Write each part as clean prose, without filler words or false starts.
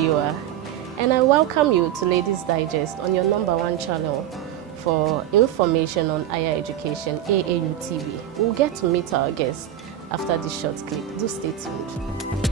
Iyoha, and I welcome you to Ladies Digest on your #1 channel for information on higher education, AAU TV. We'll get to meet our guests after this short clip. Do stay tuned.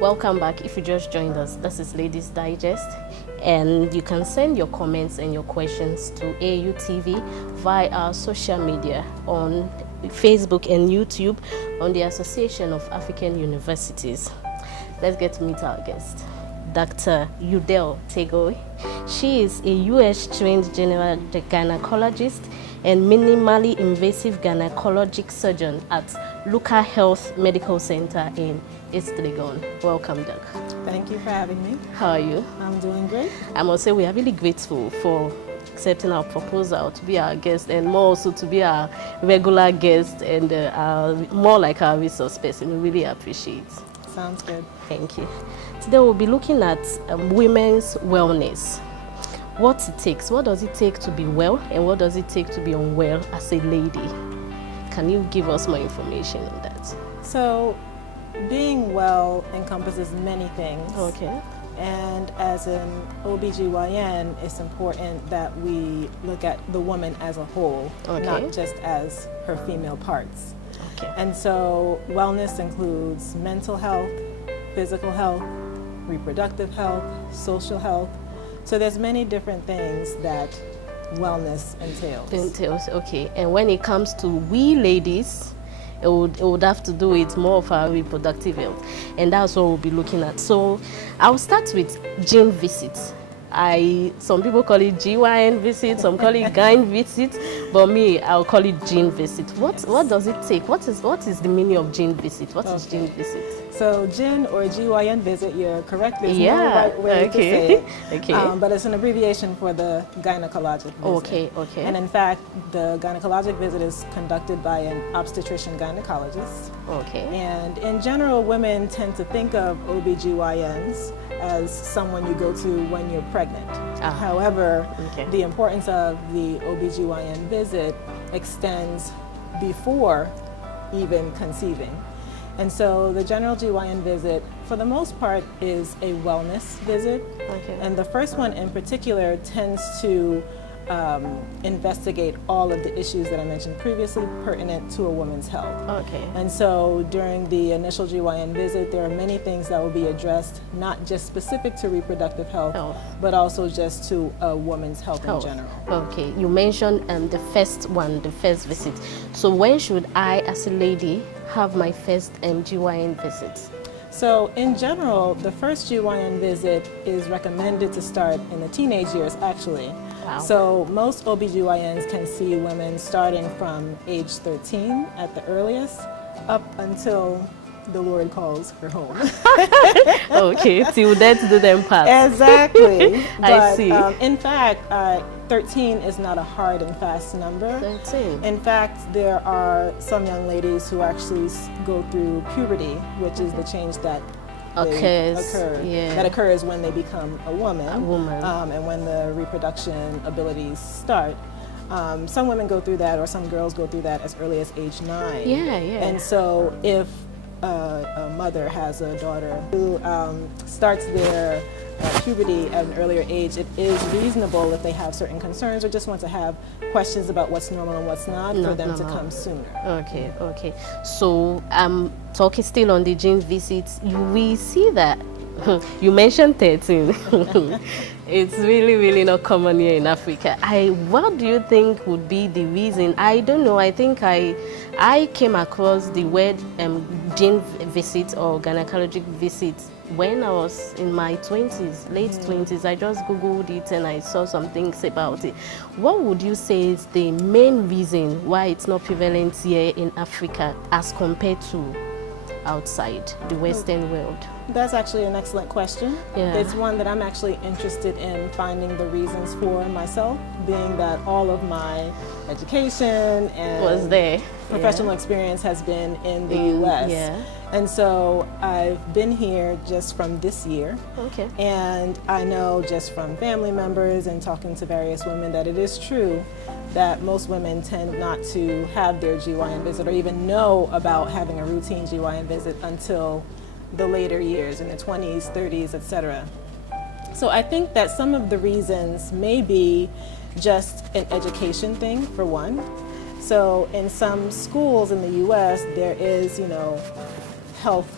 Welcome back. If you just joined us, this is Ladies Digest, and you can send your comments and your questions to AAU TV via our social media on Facebook and YouTube on the Association of African Universities. Let's get to meet our guest, Dr. Udele Tagoe. She is a US-trained general gynecologist and minimally invasive gynecologic surgeon at Lucca Health Medical Centre in East Legon. Welcome, Doc. Thank you for having me. How are you? I'm doing great. I must say we are really grateful for accepting our proposal to be our guest, and more also to be our regular guest and more like our resource person. We really appreciate it. Sounds good. Thank you. Today we'll be looking at women's wellness. What it takes. What does it take to be well, and what does it take to be unwell as a lady? Can you give us more information on that? So, being well encompasses many things. Okay. And as an OBGYN, it's important that we look at the woman as a whole, Okay. not just as her female parts. Okay. And so, wellness includes mental health, physical health, reproductive health, social health. So there's many different things that wellness entails. Okay. And when it comes to we ladies, it would have to do with more of our reproductive health, and that's what we'll be looking at. So I'll start with gyn visits. Some people call it GYN visit, some call it GYN visit, but me, I'll call it gyn visit. What does it take? What is the meaning of gyn visit? What is gyn visit? So gyn or GYN visit, you're correct. There's no right way to say it. Okay. But it's an abbreviation for the gynecologic visit. Okay. And in fact, the gynecologic visit is conducted by an obstetrician gynecologist. Okay. And in general, women tend to think of OBGYNs as someone you go to when you're pregnant. However, the importance of the OBGYN visit extends before even conceiving. And so the general GYN visit, for the most part, is a wellness visit. Okay. And the first one in particular tends to investigate all of the issues that I mentioned previously pertinent to a woman's health. Okay. And so during the initial GYN visit, there are many things that will be addressed, not just specific to reproductive health, but also just to a woman's health in general. Okay, you mentioned the first visit. So when should I, as a lady, have my first GYN visit? So in general, the first GYN visit is recommended to start in the teenage years, actually. Wow. So most OBGYNs can see women starting from age 13 at the earliest, up until the Lord calls her home. Okay, till death do them part. Exactly. I see. In fact, 13 is not a hard and fast number. 13. In fact, there are some young ladies who actually go through puberty, which is the change that occurs when they become a woman. And when the reproduction abilities start. Some women go through that, or some girls go through that as early as age 9. And so if a mother has a daughter who starts their puberty at an earlier age, it is reasonable if they have certain concerns or just want to have questions about what's normal and what's not for them to come sooner. Okay. So talking still on the gene visits, we see that you mentioned 13. It's really not common here in Africa. What do you think would be the reason? I don't know. I think I came across the word gene visit or gynecologic visit when I was in my 20s, late 20s. I just Googled it and I saw some things about it. What would you say is the main reason why it's not prevalent here in Africa as compared to outside the Western world? That's actually an excellent question. It's one that I'm actually interested in finding the reasons for myself, being that all of my education and professional experience has been in the U.S. And so I've been here just from this year. And I know just from family members and talking to various women that it is true that most women tend not to have their GYN visit or even know about having a routine GYN visit until the later years, in the 20s, 30s, etc. So I think that some of the reasons may be just an education thing, for one. So in some schools in the U.S., there is, health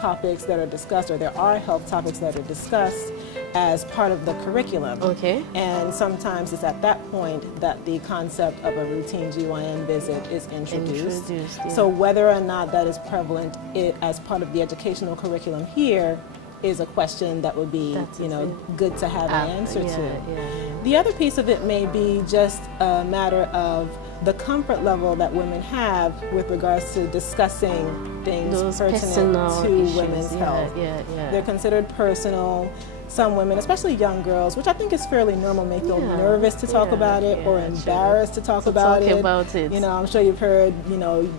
topics that are discussed, or there are health topics that are discussed as part of the curriculum. And sometimes it's at that point that the concept of a routine GYN visit is introduced. So whether or not that is prevalent as part of the educational curriculum here is a question that would be, good to have an answer to. The other piece of it may be just a matter of the comfort level that women have with regards to discussing things pertinent to women's health. They're considered personal. Some women, especially young girls, which I think is fairly normal, may feel nervous to talk about it or embarrassed to talk about it. I'm sure you've heard,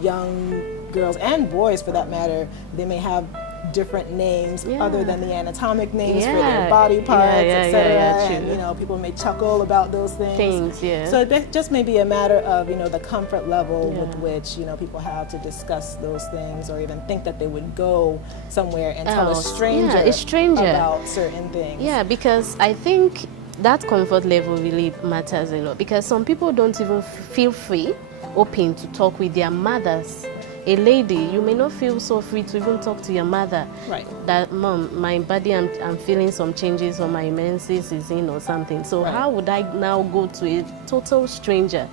young girls and boys for that matter, they may have different names other than the anatomic names for their body parts, etc. And people may chuckle about those things. So it just may be a matter of the comfort level with which people have to discuss those things, or even think that they would go somewhere and tell a stranger about certain things. Because I think that comfort level really matters a lot, because some people don't even feel free, open to talk with their mothers. A lady, you may not feel so free to even talk to your mother. That, Mom, my body, I'm feeling some changes, or my menses is in or something. So how would I now go to a total stranger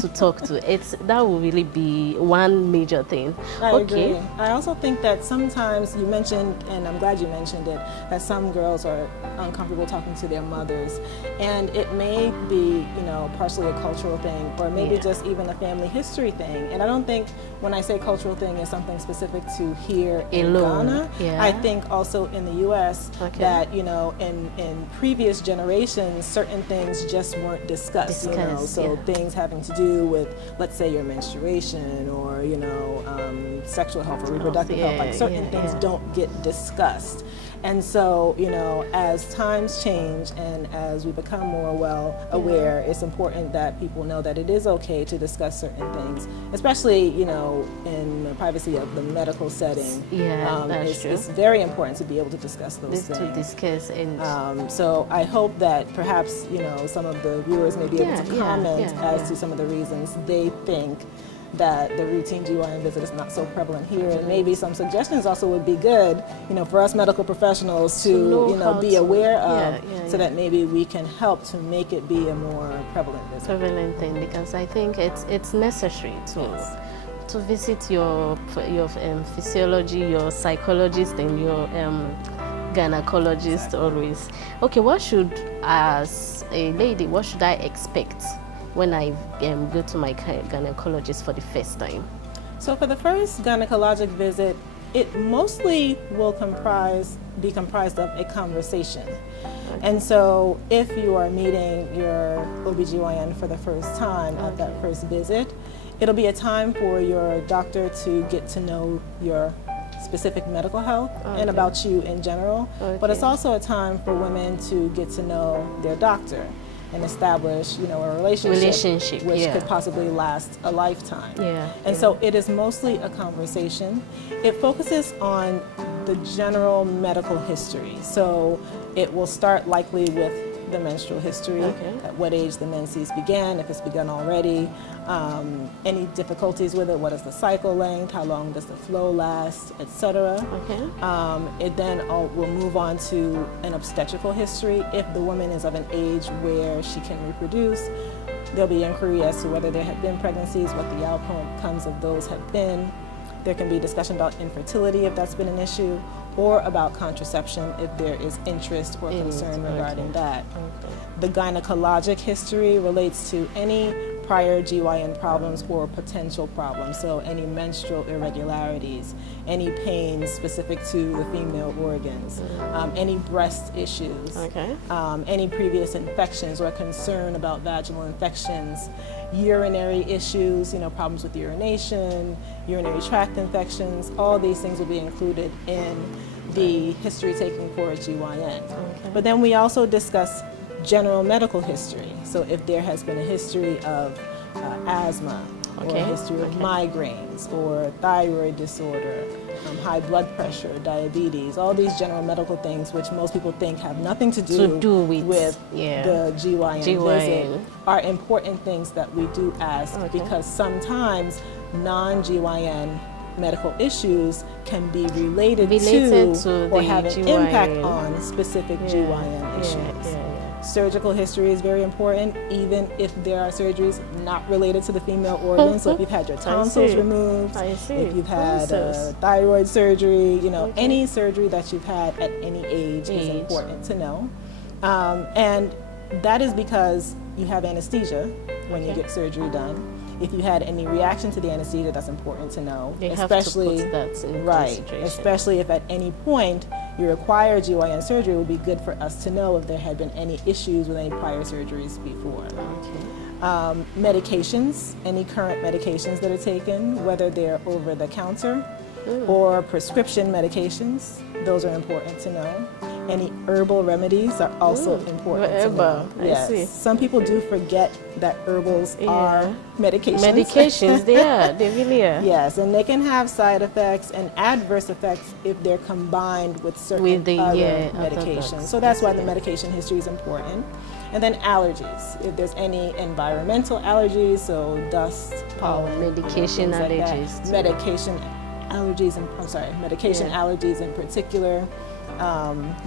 to talk to? That will really be one major thing. I agree. I also think that sometimes you mentioned, and I'm glad you mentioned it, that some girls are uncomfortable talking to their mothers, and it may be partially a cultural thing, or maybe just even a family history thing. And I don't think when I say cultural thing is something specific to here in Ghana. I think also in the U.S. that in previous generations certain things just weren't discussed. So things having to do with, let's say, your menstruation, or sexual health or reproductive health, like certain things don't get discussed. And so, as times change and as we become more aware, it's important that people know that it is okay to discuss certain things, especially, in the privacy of the medical setting. It's very important to be able to discuss those things. So I hope that perhaps, some of the viewers may be able to comment as to some of the reasons they think that the routine GYN visit is not so prevalent here, and maybe some suggestions also would be good, for us medical professionals to be aware of, so that maybe we can help to make it be a more prevalent visit. Thing, because I think it's necessary to visit your physiology, your psychologist, and your gynecologist always. Okay, what should, as a lady, what should I expect when I go to my gynecologist for the first time? So for the first gynecologic visit, it mostly will be comprised of a conversation. Okay. And so if you are meeting your OBGYN for the first time at that first visit, it'll be a time for your doctor to get to know your specific medical health and about you in general. But it's also a time for women to get to know their doctor and establish, a relationship which could possibly last a lifetime. And so it is mostly a conversation. It focuses on the general medical history. So it will start likely with the menstrual history, at what age the menses began, if it's begun already, any difficulties with it, what is the cycle length, how long does the flow last, etc. It then will move on to an obstetrical history. If the woman is of an age where she can reproduce, there'll be inquiry as to whether there have been pregnancies, what the outcomes of those have been. There can be discussion about infertility if that's been an issue, or about contraception if there is interest or concern regarding that. The gynecologic history relates to any prior GYN problems or potential problems, so any menstrual irregularities, any pain specific to the female organs, any breast issues, any previous infections or concern about vaginal infections, urinary issues, problems with urination, urinary tract infections. All these things will be included in the history taking for a GYN. But then we also discuss general medical history. So if there has been a history of asthma, or a history of migraines, or thyroid disorder, high blood pressure, diabetes, all these general medical things which most people think have nothing to do with the GYN visit are important things that we do ask, because sometimes non-GYN medical issues can be related to or have an impact on specific GYN issues. Surgical history is very important, even if there are surgeries not related to the female organ. So if you've had your tonsils removed, if you've had thyroid surgery, any surgery that you've had at any age is important to know. And that is because you have anesthesia when you get surgery done. If you had any reaction to the anesthesia, that's important to know. Especially if at any point you require GYN surgery, it would be good for us to know if there had been any issues with any prior surgeries before. Medications, any current medications that are taken, whether they're over the counter or prescription medications, those are important to know. Any herbal remedies are also important to know. Yes. Some people do forget that herbals are medications. They really are. Yes, and they can have side effects and adverse effects if they're combined with certain other medications. So that's why the medication history is important. And then allergies. If there's any environmental allergies, so dust, pollen, medication allergies. Medication allergies in particular.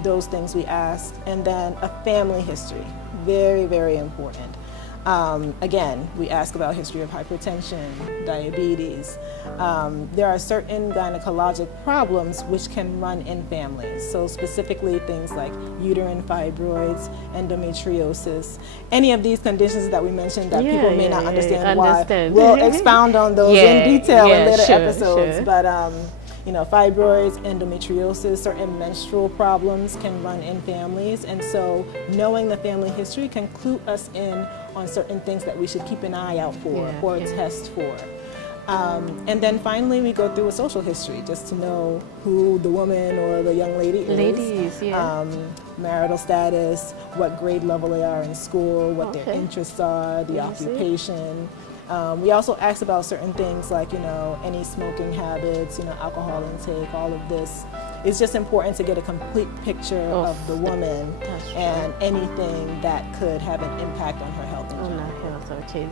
Those things we ask. And then a family history, very, very important. Again, we ask about history of hypertension, diabetes. There are certain gynecologic problems which can run in families. So specifically things like uterine fibroids, endometriosis, any of these conditions that we mentioned that people may not understand why. We'll expound on those in detail in later episodes. But fibroids, endometriosis, certain menstrual problems can run in families. And so knowing the family history can clue us in on certain things that we should keep an eye out for or test for. And then finally we go through a social history just to know who the woman or the young lady is. Marital status, what grade level they are in school, what their interests are, the occupation. We also ask about certain things like, any smoking habits, alcohol intake, all of this. It's just important to get a complete picture of the woman and anything that could have an impact on her health.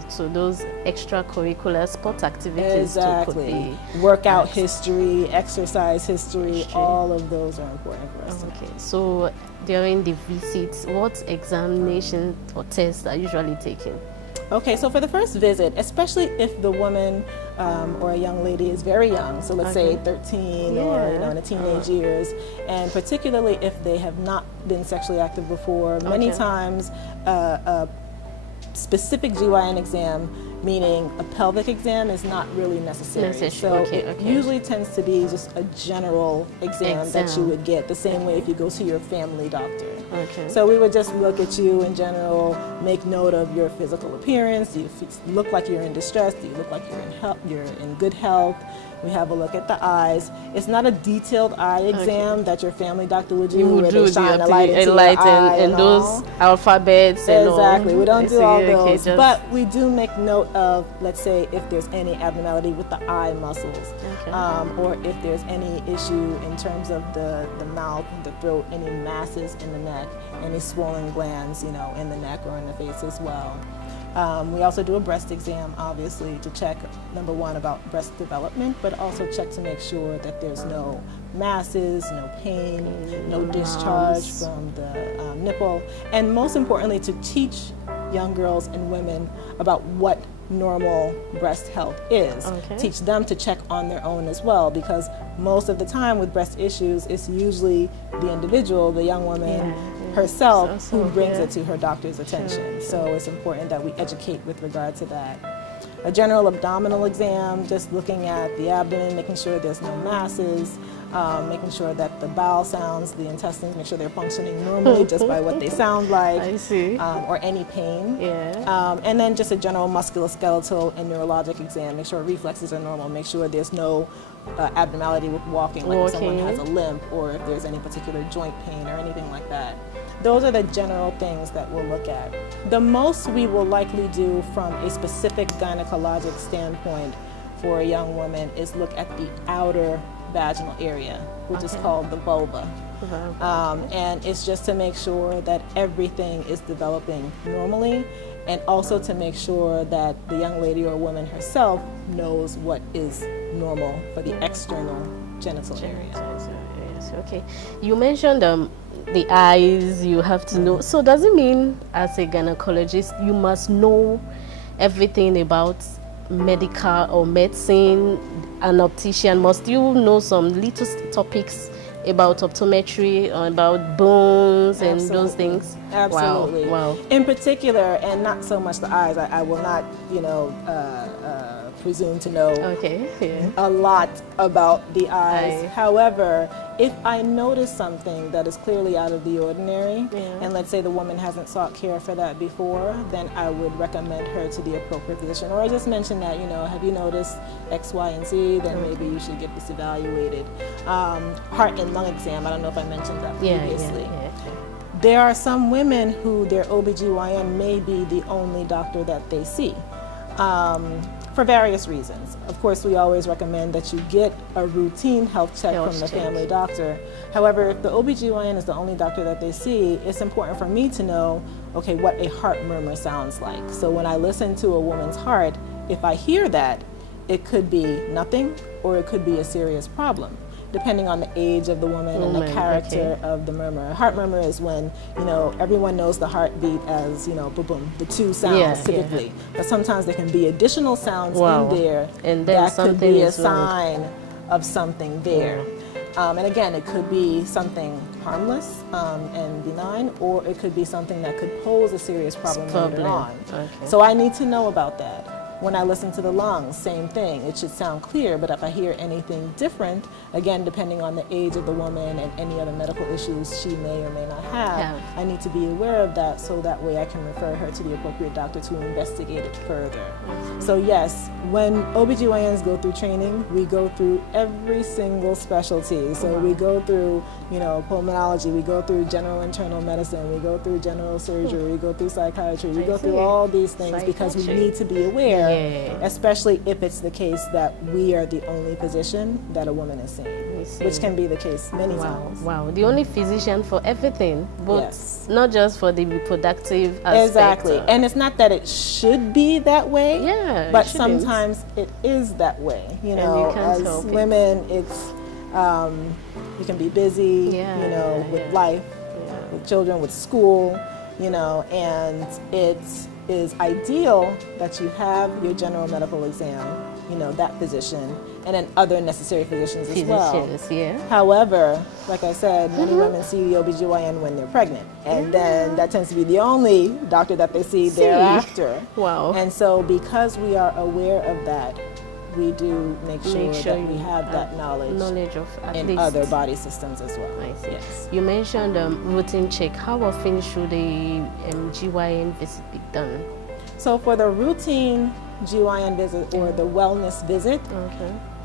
So those extracurricular sports activities. Workout history, exercise history, all of those are important for us. So during the visits, what examinations or tests are usually taken? So for the first visit, especially if the woman or a young lady is very young, so let's say 13 or in the teenage years, and particularly if they have not been sexually active before, many times a specific GYN exam, meaning a pelvic exam, is not really necessary. So it usually tends to be just a general exam that you would get the same way if you go to your family doctor. So we would just look at you in general, make note of your physical appearance. Do you look like you're in distress? Do you look like you're in good health? We have a look at the eyes. It's not a detailed eye exam that your family doctor would do, where they shine a light into your eye and those alphabets and all. Exactly. We don't do all those, but we do make note of, let's say, if there's any abnormality with the eye muscles, or if there's any issue in terms of the mouth, the throat, any masses in the neck, any swollen glands, in the neck or in the face as well. We also do a breast exam, obviously, to check, number one, about breast development, but also check to make sure that there's no masses, no pain, no discharge from the nipple, and most importantly, to teach young girls and women about what normal breast health is. Teach them to check on their own as well, because most of the time with breast issues, it's usually the individual, the young woman herself, who brings it to her doctor's attention. So it's important that we educate with regard to that. A general abdominal exam, just looking at the abdomen, making sure there's no masses, making sure that the bowel sounds, the intestines, make sure they're functioning normally just by what they sound like, or any pain. And then just a general musculoskeletal and neurologic exam, make sure reflexes are normal, make sure there's no abnormality with walking, like if someone has a limp or if there's any particular joint pain or anything like that. Those are the general things that we'll look at. The most we will likely do from a specific gynecologic standpoint for a young woman is look at the outer vaginal area, which is called the vulva. And it's just to make sure that everything is developing normally, and also to make sure that the young lady or woman herself knows what is normal for the external genital area. Okay, you mentioned the eyes, you have to know. So does it mean as a gynecologist you must know everything about medical or medicine? An optician, must you know some little topics about optometry or about bones and those things? Absolutely. Wow. In particular, and not so much the eyes, I will not, presume to know a lot about the eyes. However, if I notice something that is clearly out of the ordinary, and let's say the woman hasn't sought care for that before, then I would recommend her to the appropriate physician. Or I just mentioned that, have you noticed X, Y, and Z? Then maybe you should get this evaluated. Heart and lung exam, I don't know if I mentioned that previously. There are some women who their OBGYN may be the only doctor that they see. For various reasons. Of course, we always recommend that you get a routine health check from the family doctor. However, if the OBGYN is the only doctor that they see, it's important for me to know, okay, what a heart murmur sounds like. So when I listen to a woman's heart, if I hear that, it could be nothing or it could be a serious problem, depending on the age of the woman and the character of the murmur. A heart murmur is when, everyone knows the heartbeat as, boom, boom, the two sounds typically. But sometimes there can be additional sounds in there, and that could be a sign of something there. And again, it could be something harmless and benign, or it could be something that could pose a serious problem later on. So I need to know about that. When I listen to the lungs, same thing. It should sound clear, but if I hear anything different, again, depending on the age of the woman and any other medical issues she may or may not have, I need to be aware of that so that way I can refer her to the appropriate doctor to investigate it further. So yes, when OBGYNs go through training, we go through every single specialty. So we go through, pulmonology, we go through general internal medicine, we go through general surgery, we go through psychiatry, we go through all these things because we need to be aware, especially if it's the case that we are the only physician that a woman is seeing, which can be the case many times. Wow, the only physician for everything, but not just for the reproductive aspect. Exactly, and it's not that it should be that way, but sometimes it is that way. As women, it's you can be busy, with life, with children, with school, and it is ideal that you have your general medical exam that physician, and then other necessary physicians as well. Yeah. However, like I said, many women see the OBGYN when they're pregnant, and then that tends to be the only doctor that they see thereafter. Wow. And so because we are aware of that, we do make sure that we have that knowledge of in other body systems as well. I see. Yes. You mentioned routine check. How often should a GYN visit be done? So for the routine GYN visit or the wellness visit,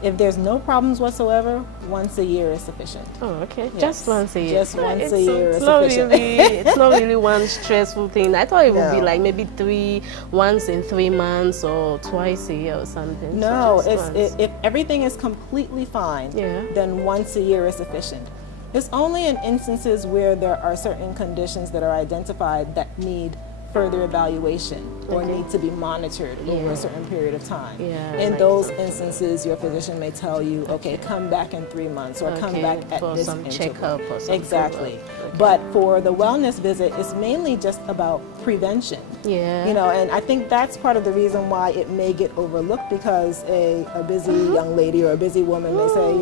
if there's no problems whatsoever, once a year is sufficient. Oh, okay. Yes. Just once a year. Just once a year is sufficient. It's not really one stressful thing. I thought it would be like maybe once in 3 months or twice a year or something. No, so if everything is completely fine, then once a year is sufficient. It's only in instances where there are certain conditions that are identified that need further evaluation or need to be monitored over a certain period of time. In those instances, your physician may tell you, okay, come back in 3 months or come back at for this some interval. checkup or something. Exactly. But for the wellness visit, it's mainly just about prevention. And I think that's part of the reason why it may get overlooked, because a busy young lady or a busy woman may say,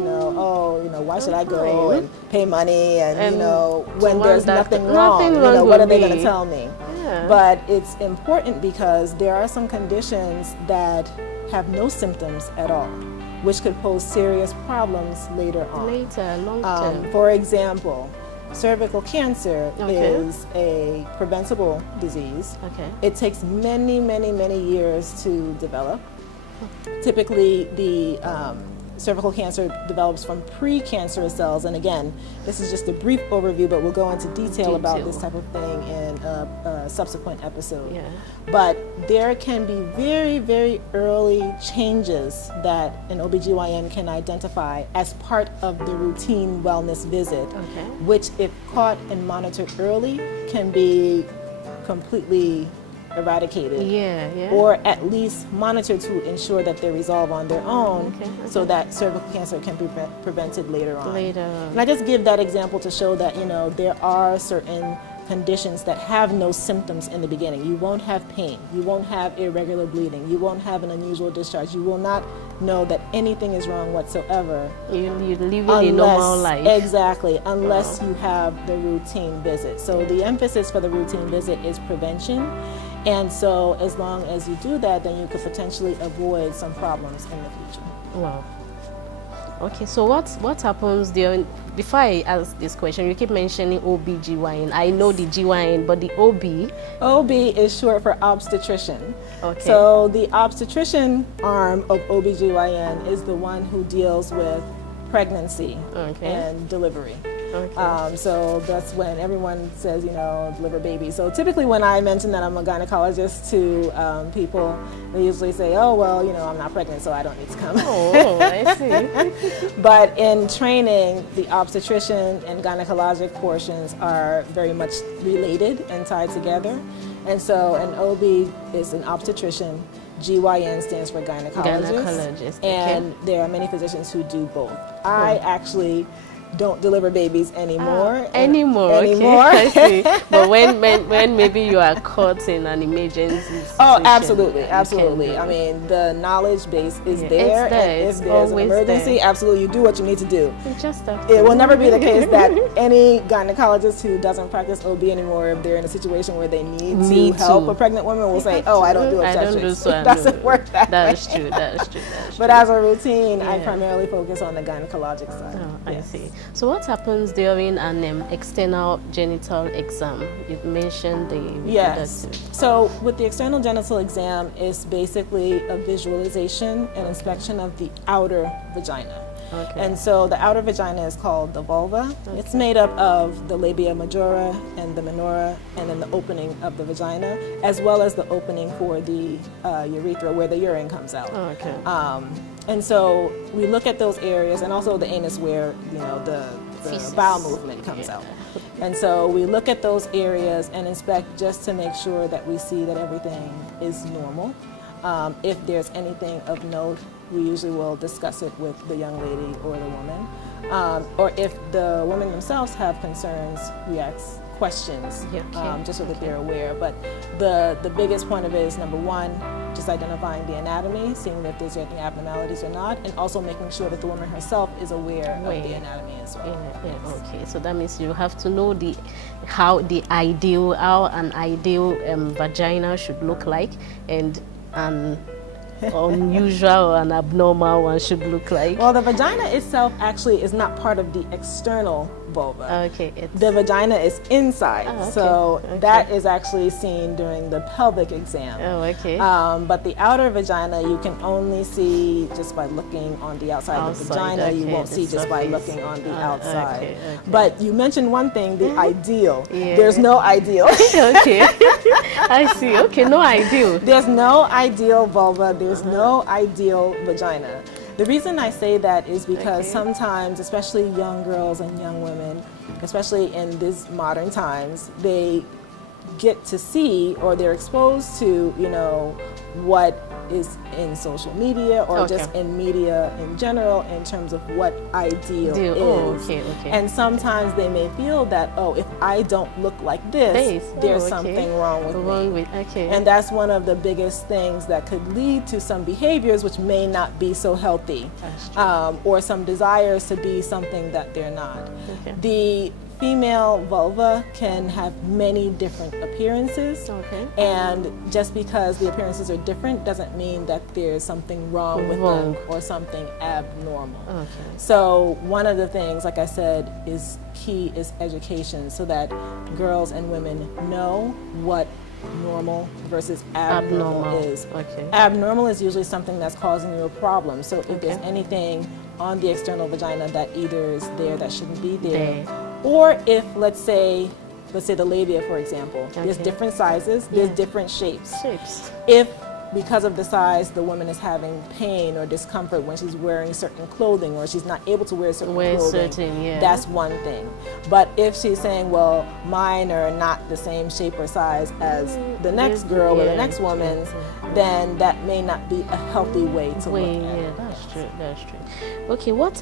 why should I go and pay money and when there's nothing wrong, what are they going to tell me? But it's important because there are some conditions that have no symptoms at all, which could pose serious problems later on. Long term. For example, cervical cancer is a preventable disease. It takes many, many, many years to develop. Typically, the cervical cancer develops from precancerous cells, and again, this is just a brief overview, but we'll go into detail about this type of thing in a subsequent episode. But there can be very, very early changes that an OBGYN can identify as part of the routine wellness visit, which, if caught and monitored early, can be completely eradicated or at least monitored to ensure that they resolve on their own so that cervical cancer can be prevented later on. And I just give that example to show that there are certain conditions that have no symptoms in the beginning. You won't have pain, you won't have irregular bleeding, you won't have an unusual discharge, you will not know that anything is wrong whatsoever. You're living a normal life. Exactly, unless you have the routine visit. So the emphasis for the routine visit is prevention. And so as long as you do that, then you could potentially avoid some problems in the future. Wow. Okay, so what happens during, before I ask this question, you keep mentioning OB/GYN. I know the GYN, but the OB? OB is short for obstetrician. So the obstetrician arm of OB/GYN is the one who deals with pregnancy and delivery. So that's when everyone says, deliver babies. So typically when I mention that I'm a gynecologist to people, they usually say, oh, well, I'm not pregnant, so I don't need to come. Oh, I see. But in training, the obstetrician and gynecologic portions are very much related and tied together. And so an OB is an obstetrician. GYN stands for gynecologist. And there are many physicians who do both. I actually don't deliver babies anymore. Anymore. I see. But when maybe you are caught in an emergency situation. Oh, absolutely. I mean, the knowledge base is there. And if there's an emergency, absolutely, you do what you need to do. It will never be the case that any gynecologist who doesn't practice OB anymore, if they're in a situation where they need to help a pregnant woman, will say, oh, I don't do obstetrics. It doesn't work that way. That is true. But as a routine, I primarily focus on the gynecologic side. Oh, I see. So what happens during an external genital exam? You mentioned So with the external genital exam, it's basically a visualization and inspection of the outer vagina. And so the outer vagina is called the vulva. It's made up of the labia majora and the minora, and then the opening of the vagina, as well as the opening for the urethra where the urine comes out. And so we look at those areas, and also the anus where the bowel movement comes out. And so we look at those areas and inspect just to make sure that we see that everything is normal. If there's anything of note, we usually will discuss it with the young lady or the woman. Or if the women themselves have concerns, we ask questions, just so that Okay. they're aware. But the biggest point of it is, number one, just identifying the anatomy, seeing if there's any abnormalities or not, and also making sure that the woman herself is aware of the anatomy as well. Okay, so that means you have to know how an ideal vagina should look like, and an unusual or an abnormal one should look like. Well, the vagina itself actually is not part of the external vulva. Okay, the vagina is inside, so that is actually seen during the pelvic exam. Oh, okay. But the outer vagina you can only see just by looking on the outside of the vagina. You won't see just by looking on the outside. But you mentioned one thing, the ideal. There's no ideal. Okay, I see. Okay, no ideal. There's no ideal vulva. There's no ideal vagina. The reason I say that is because sometimes, especially young girls and young women, especially in these modern times, they get to see, or they're exposed to, what is in social media or just in media in general in terms of what ideal is. And sometimes they may feel that, if I don't look like this, there's something wrong with me. And that's one of the biggest things that could lead to some behaviors which may not be so healthy, or some desires to be something that they're not. The female vulva can have many different appearances, and just because the appearances are different doesn't mean that there's something wrong with them or something abnormal. So one of the things, like I said, is key is education, so that girls and women know what normal versus abnormal is. Abnormal is usually something that's causing you a problem. So if there's anything on the external vagina that either is there that shouldn't be there, or if, let's say the labia, for example, there's different sizes, there's different shapes. If because of the size, the woman is having pain or discomfort when she's wearing certain clothing, or she's not able to wear certain clothing, that's one thing. But if she's saying, well, mine are not the same shape or size as the next girl or the next woman's, then that may not be a healthy way to look at it. That's true. Okay, what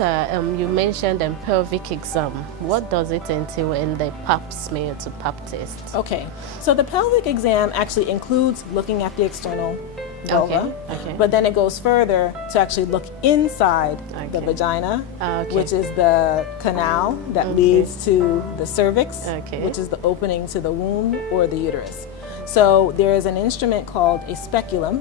you mentioned pelvic exam. What does it entail in the pap smear to pap test? Okay, so the pelvic exam actually includes looking at the external vulva, but then it goes further to actually look inside the vagina, which is the canal that leads to the cervix, which is the opening to the womb or the uterus. So there is an instrument called a speculum,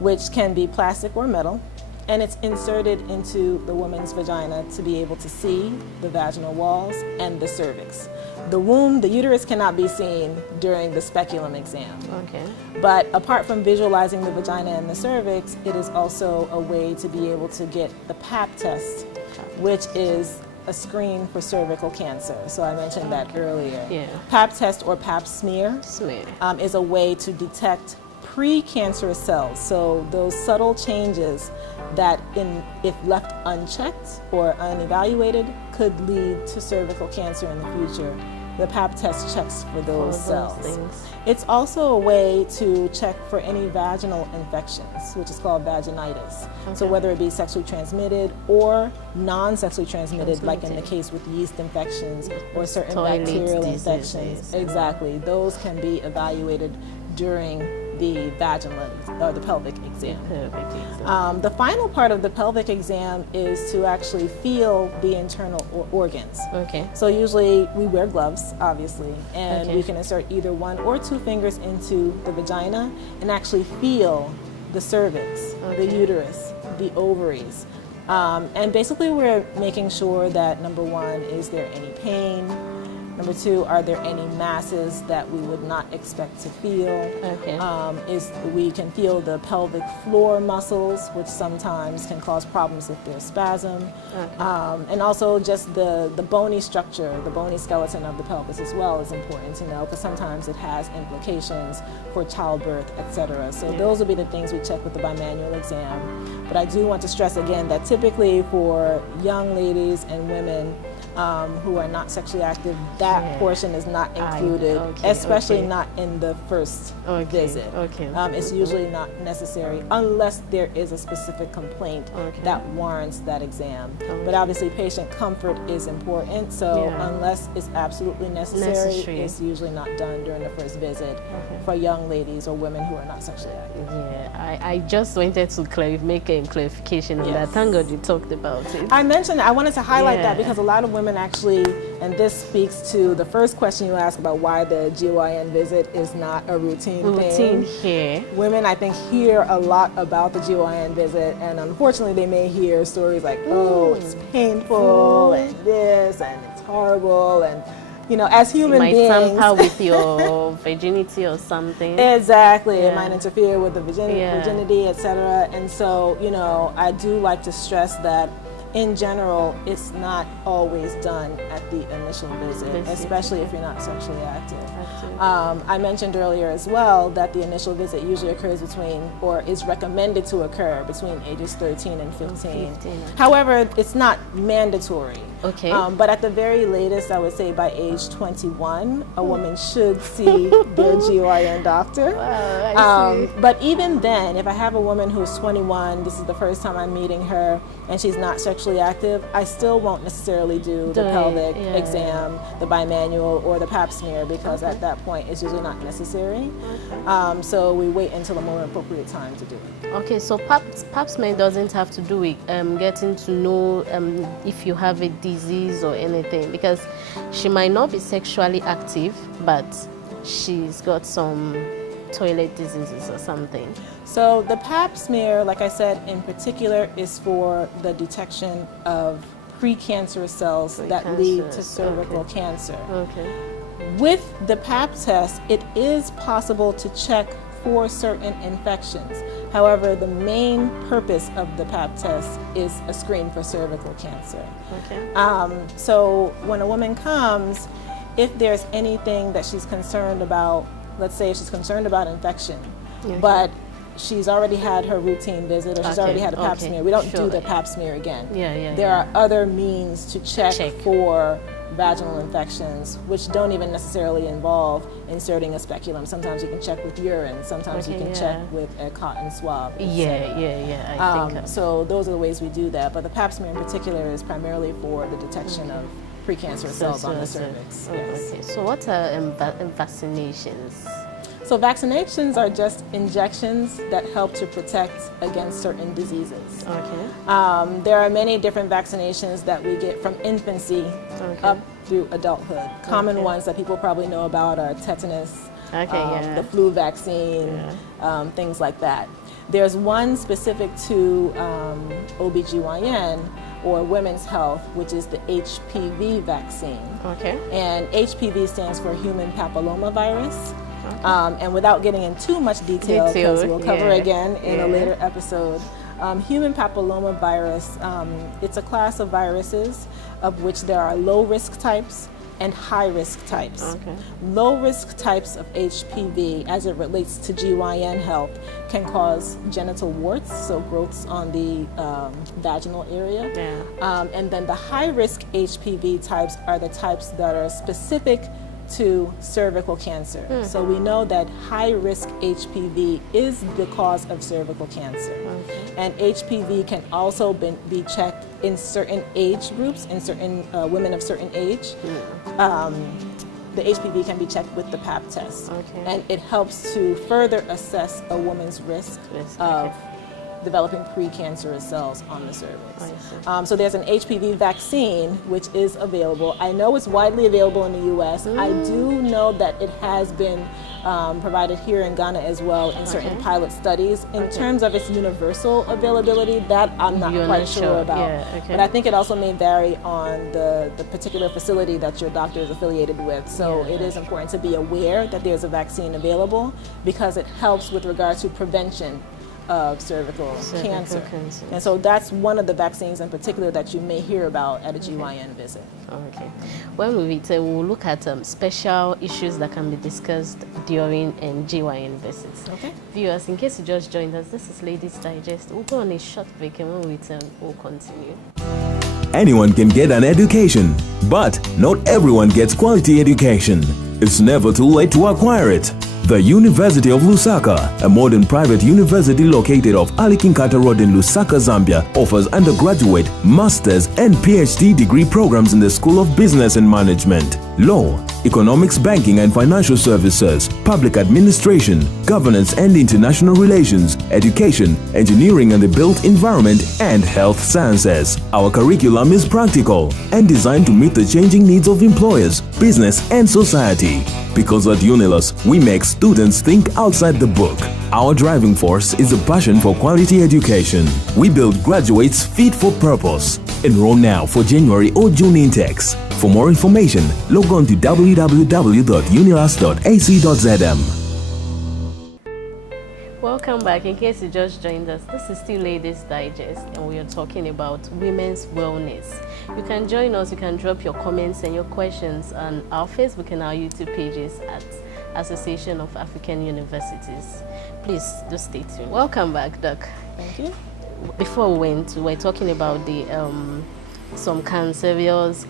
which can be plastic or metal, and it's inserted into the woman's vagina to be able to see the vaginal walls and the cervix. The womb, the uterus cannot be seen during the speculum exam. But apart from visualizing the vagina and the cervix, it is also a way to be able to get the pap test, which is a screen for cervical cancer. So I mentioned that earlier. Pap test or pap smear is a way to detect precancerous cells. So those subtle changes that, if left unchecked or unevaluated, could lead to cervical cancer in the future. The pap test checks for those cells. It's also a way to check for any vaginal infections, which is called vaginitis. So whether it be sexually transmitted or non-sexually transmitted, like in the case with yeast infections or certain bacterial infections. Those can be evaluated during the vaginal or the pelvic exam. The final part of the pelvic exam is to actually feel the internal organs. So usually we wear gloves, obviously, and we can insert either 1 or 2 fingers into the vagina and actually feel the cervix, the uterus, the ovaries. And basically we're making sure that, number 1, is there any pain? Number 2, are there any masses that we would not expect to feel? We can feel the pelvic floor muscles, which sometimes can cause problems if there's spasm. And also just the bony structure, the bony skeleton of the pelvis as well is important to know, because sometimes it has implications for childbirth, etc. So those will be the things we check with the bimanual exam. But I do want to stress again that typically for young ladies and women, who are not sexually active, that portion is not included, especially not in the first visit. It's usually not necessary unless there is a specific complaint that warrants that exam. But obviously patient comfort is important, so unless it's absolutely necessary, it's usually not done during the first visit for young ladies or women who are not sexually active. Yeah, I just wanted to make a clarification on that. Thank God you talked about it. I wanted to highlight that because a lot of women actually, and this speaks to the first question you asked about why the GYN visit is not a routine thing. Here. Women, I think, hear a lot about the GYN visit, and unfortunately they may hear stories like, oh, it's painful, and this, and it's horrible, and you know, as human beings, it might tamper with your virginity or something. Exactly, it might interfere with the virginity, etc. And so, you know, I do like to stress that in general, it's not always done at the initial visit, especially if you're not sexually active. I mentioned earlier as well that the initial visit usually occurs between, or is recommended to occur between ages 13 and 15. However, it's not mandatory. But at the very latest, I would say by age 21, a woman should see their GYN doctor. But even then, if I have a woman who's 21, this is the first time I'm meeting her, and she's not sexually active, I still won't necessarily do the pelvic exam, the bimanual, or the pap smear, because at that point it's usually not necessary. So we wait until a more appropriate time to do it. Okay, so pap smear doesn't have to do with getting to know if you have a disease or anything, because she might not be sexually active, but she's got some toilet diseases or something. So the pap smear, like I said, in particular is for the detection of precancerous cells that lead to cervical cancer. With the pap test, it is possible to check for certain infections. However, the main purpose of the pap test is a screen for cervical cancer. So when a woman comes, if there's anything that she's concerned about, let's say if she's concerned about infection, but she's already had her routine visit, or she's already had a pap smear, we don't do the pap smear again. There are other means to check for vaginal infections, which don't even necessarily involve inserting a speculum. Sometimes you can check with urine, sometimes you can check with a cotton swab. I think so those are the ways we do that, but the pap smear in particular is primarily for the detection of precancerous cells on the cervix. So what are vaccinations? So vaccinations are just injections that help to protect against certain diseases. There are many different vaccinations that we get from infancy up through adulthood. Common ones that people probably know about are tetanus, the flu vaccine, things like that. There's one specific to OBGYN or women's health, which is the HPV vaccine. And HPV stands for human papillomavirus. And without getting in too much detail, because we'll cover again in a later episode, human papillomavirus, it's a class of viruses of which there are low-risk types and high-risk types. Low-risk types of HPV, as it relates to GYN health, can cause genital warts, so growths on the vaginal area. And then the high-risk HPV types are the types that are specific to cervical cancer. So we know that high-risk HPV is the cause of cervical cancer. And HPV can also be checked in certain age groups, in certain women of certain age. The HPV can be checked with the pap test. And it helps to further assess a woman's risk of developing precancerous cells on the cervix. So there's an HPV vaccine which is available. I know it's widely available in the US. I do know that it has been provided here in Ghana as well in certain pilot studies. In terms of its universal availability, that I'm not quite sure about. But I think it also may vary on the particular facility that your doctor is affiliated with. So it is important to be aware that there's a vaccine available, because it helps with regard to prevention of cervical cancer. And so that's one of the vaccines in particular that you may hear about at a GYN visit. When we return, we'll look at special issues that can be discussed during GYN visits. Viewers, in case you just joined us, this is Ladies Digest. We'll go on a short break, and when we return, we'll continue. Anyone can get an education, but not everyone gets quality education. It's never too late to acquire it. The University of Lusaka, a modern private university located off Alikinkata Road in Lusaka, Zambia, offers undergraduate, master's and PhD degree programs in the School of Business and Management, Law, Economics, Banking and Financial Services, Public Administration, Governance and International Relations, Education, Engineering and the Built Environment, and Health Sciences. Our curriculum is practical and designed to meet the changing needs of employers, business and society. Because at Unilas, we make students think outside the book. Our driving force is a passion for quality education. We build graduates fit for purpose. Enroll now for January or June intakes. For more information, log on to www.unilas.ac.zm. Welcome back. In case you just joined us, this is still LADYZ Digest and we are talking about women's wellness. You can join us, you can drop your comments and your questions on our Facebook and our YouTube pages at Association of African Universities. Please do stay tuned. Welcome back, Doc. Thank you. Before we were talking about the some cancerous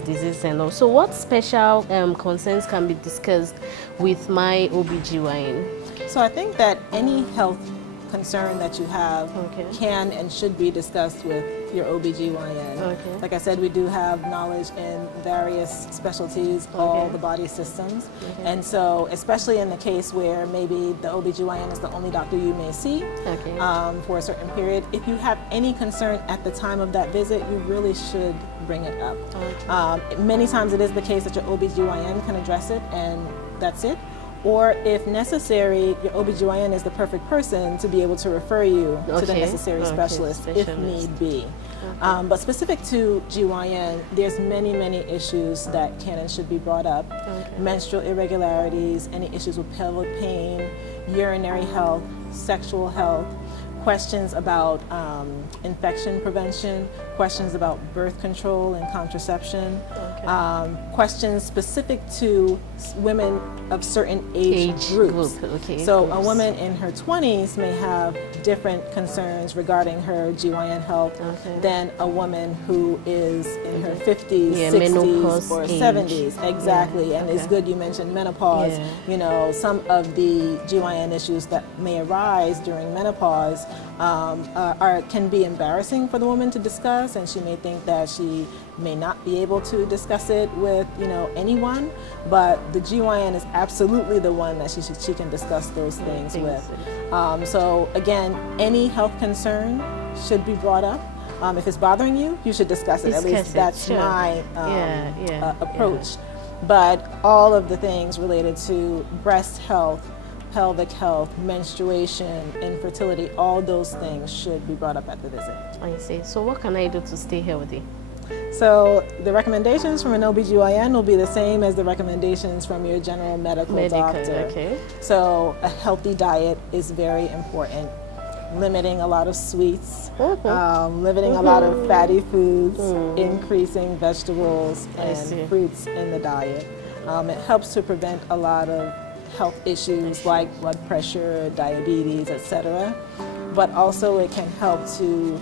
disease and all. So what special concerns can be discussed with my OBGYN? So I think that any health concern that you have can and should be discussed with your OBGYN. Like I said, we do have knowledge in various specialties, all the body systems. And so especially in the case where maybe the OBGYN is the only doctor you may see for a certain period, if you have any concern at the time of that visit, you really should bring it up. Many times it is the case that your OBGYN can address it and that's it. Or if necessary, your OBGYN is the perfect person to be able to refer you to the necessary specialist if need be. But specific to GYN, there's many issues that can and should be brought up. Menstrual irregularities, any issues with pelvic pain, urinary health, sexual health, questions about infection prevention, questions about birth control and contraception, questions specific to women of certain age groups. So a woman in her 20s may have different concerns regarding her GYN health than a woman who is in her 50s, 60s, or 70s. Exactly, and it's good you mentioned menopause. You know, some of the GYN issues that may arise during menopause can be embarrassing for the woman to discuss, and she may think that she may not be able to discuss it with anyone, but the GYN is absolutely the one that she can discuss those things with. So again, any health concern should be brought up. If it's bothering you, you should discuss it. At least that's my approach. But all of the things related to breast health, pelvic health, menstruation, infertility, all those things should be brought up at the visit. I see. So what can I do to stay healthy? So the recommendations from an OBGYN will be the same as the recommendations from your general medical doctor. So a healthy diet is very important. Limiting a lot of sweets, limiting a lot of fatty foods, increasing vegetables and fruits in the diet. It helps to prevent a lot of health issues like blood pressure, diabetes, etc. But also it can help to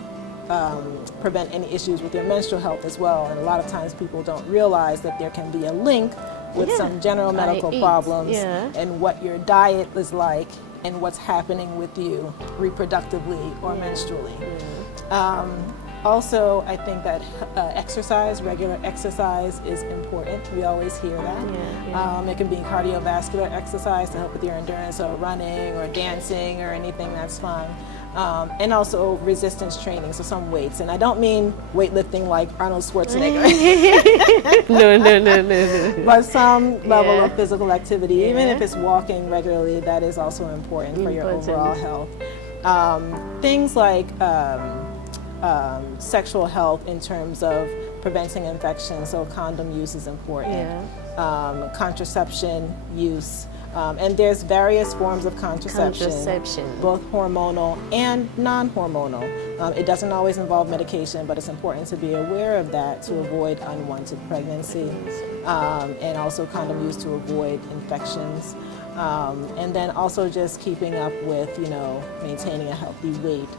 prevent any issues with your menstrual health as well. And a lot of times people don't realize that there can be a link with some general medical problems and what your diet is like and what's happening with you reproductively or menstrually. Also, I think that exercise, regular exercise is important. We always hear that. It can be cardiovascular exercise to help with your endurance, or running or dancing or anything, that's fine. And also resistance training, so some weights. And I don't mean weightlifting like Arnold Schwarzenegger. No. But some level of physical activity, even if it's walking regularly, that is also important for your overall health. Things like sexual health in terms of preventing infection, so condom use is important. Contraception use. And there's various forms of contraception, both hormonal and non-hormonal. It doesn't always involve medication, but it's important to be aware of that to avoid unwanted pregnancy, and also condom use to avoid infections. And then also just keeping up with, maintaining a healthy weight,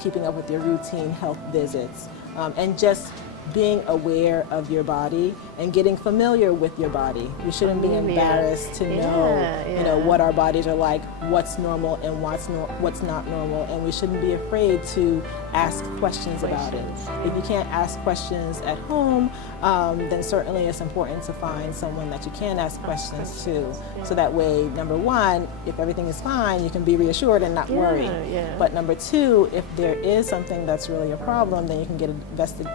keeping up with your routine health visits, and just being aware of your body and getting familiar with your body. We shouldn't be embarrassed to know, what our bodies are like, what's normal and what's not normal, and we shouldn't be afraid to ask questions about it. If you can't ask questions at home, then certainly it's important to find someone that you can ask questions to. So that way, number one, if everything is fine, you can be reassured and not worry. But number two, if there is something that's really a problem, then you can get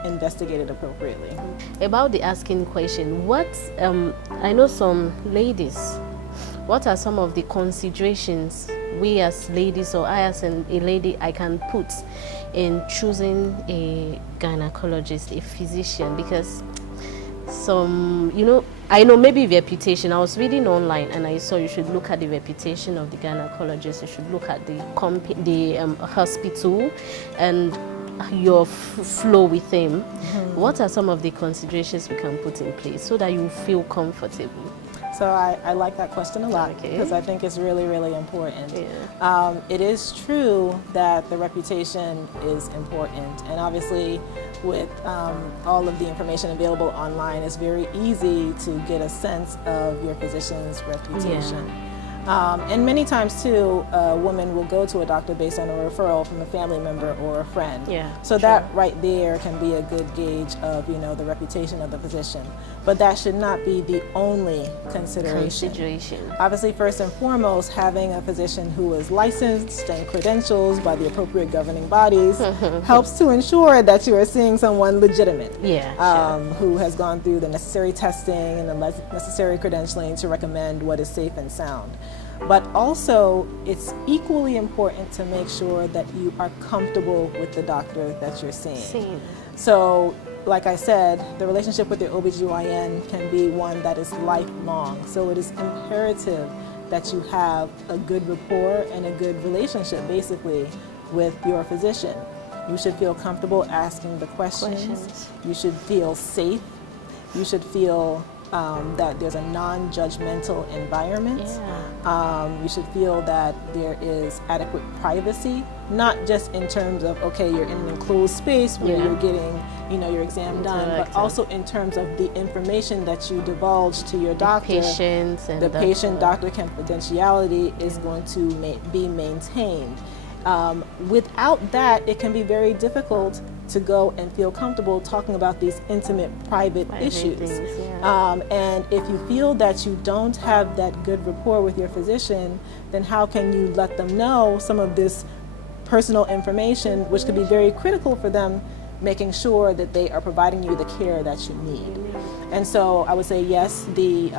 investigated appropriately. About the asking question, I know some ladies, what are some of the considerations we as ladies, or I as a lady, I can put in choosing a gynecologist, a physician? Because I know maybe reputation. I was reading online and I saw you should look at the reputation of the gynecologist. You should look at the hospital and your flow with them. What are some of the considerations we can put in place so that you feel comfortable? So I like that question a lot because I think it's really, really important. It is true that the reputation is important, and obviously with all of the information available online, it's very easy to get a sense of your physician's reputation. And many times too, a woman will go to a doctor based on a referral from a family member or a friend. So that right there can be a good gauge of the reputation of the physician. But that should not be the only consideration. Obviously, first and foremost, having a physician who is licensed and credentialed by the appropriate governing bodies helps to ensure that you are seeing someone legitimate, who has gone through the necessary testing and the necessary credentialing to recommend what is safe and sound. But also, it's equally important to make sure that you are comfortable with the doctor that you're seeing. So, like I said, the relationship with your OBGYN can be one that is lifelong. So it is imperative that you have a good rapport and a good relationship, basically, with your physician. You should feel comfortable asking the questions. You should feel safe. You should feel that there's a non-judgmental environment. You should feel that there is adequate privacy, not just in terms of, okay, you're in an enclosed space where you're getting, your exam done, but also in terms of the information that you divulge to your doctor. The patient-doctor confidentiality is going to be maintained. Without that, it can be very difficult to go and feel comfortable talking about these intimate, private issues. And if you feel that you don't have that good rapport with your physician, then how can you let them know some of this personal information, which could be very critical for them, making sure that they are providing you the care that you need? And so I would say, yes, the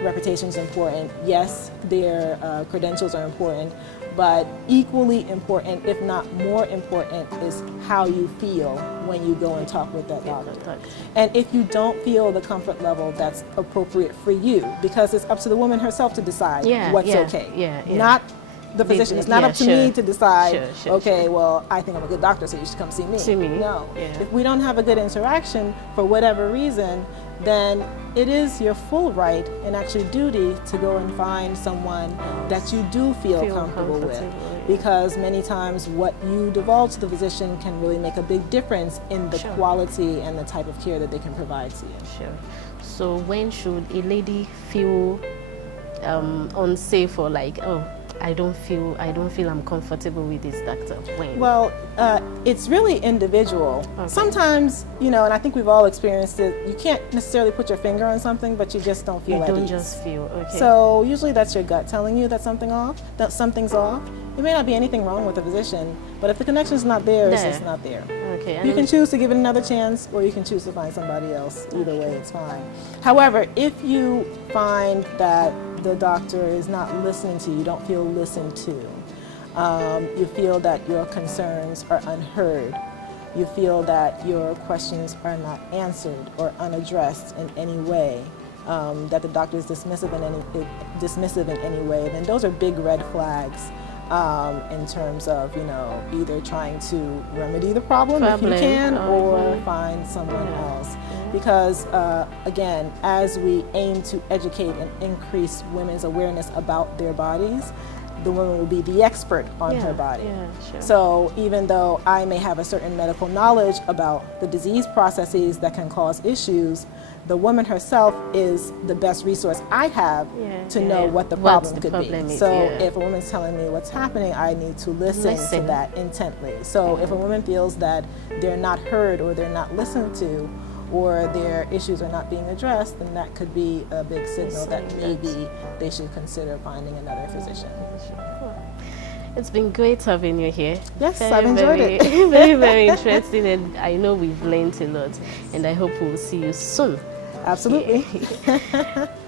reputation is important. Yes, their credentials are important. But equally important, if not more important, is how you feel when you go and talk with that doctor. And if you don't feel the comfort level that's appropriate for you, because it's up to the woman herself to decide what's okay. Not the physician. It's not up to me to decide, well, I think I'm a good doctor, so you should come see me. No. If we don't have a good interaction for whatever reason, then it is your full right and actually duty to go and find someone that you do feel comfortable with. Because many times what you divulge to the physician can really make a big difference in the quality and the type of care that they can provide to you. So when should a lady feel unsafe, or like, I don't feel I'm comfortable with this doctor? When? Well, it's really individual. Sometimes, and I think we've all experienced it, you can't necessarily put your finger on something, but you just don't feel at ease. You don't just feel, So usually that's your gut telling you that something's off. It may not be anything wrong with the physician, but if the connection's not there, it's just not there. You can choose to give it another chance, or you can choose to find somebody else. Either way, it's fine. However, if you find that the doctor is not listening to you, don't feel listened to, you feel that your concerns are unheard, you feel that your questions are not answered or unaddressed in any way, that the doctor is dismissive in any way, then those are big red flags. In terms of, either trying to remedy the problem if you can, or find someone else. Because, again, as we aim to educate and increase women's awareness about their bodies, the woman will be the expert on her body. Sure. So even though I may have a certain medical knowledge about the disease processes that can cause issues, the woman herself is the best resource I have to know what the problem could be. So if a woman's telling me what's happening, I need to listen to that intently. So if a woman feels that they're not heard or they're not listened to, or their issues are not being addressed, then that could be a big signal that maybe they should consider finding another physician. It's been great having you here. Yes, I've enjoyed it. Very, very interesting, and I know we've learned a lot, and I hope we'll see you soon. Absolutely.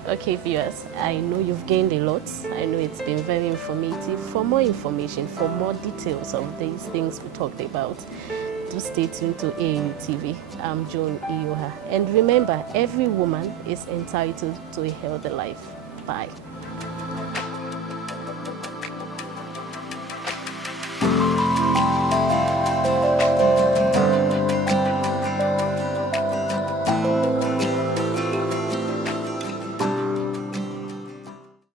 Okay, viewers, I know you've gained a lot. I know it's been very informative. For more information, for more details of these things we talked about, do stay tuned to AAU TV. I'm Joan Iyoha. And remember, every woman is entitled to a healthy life. Bye.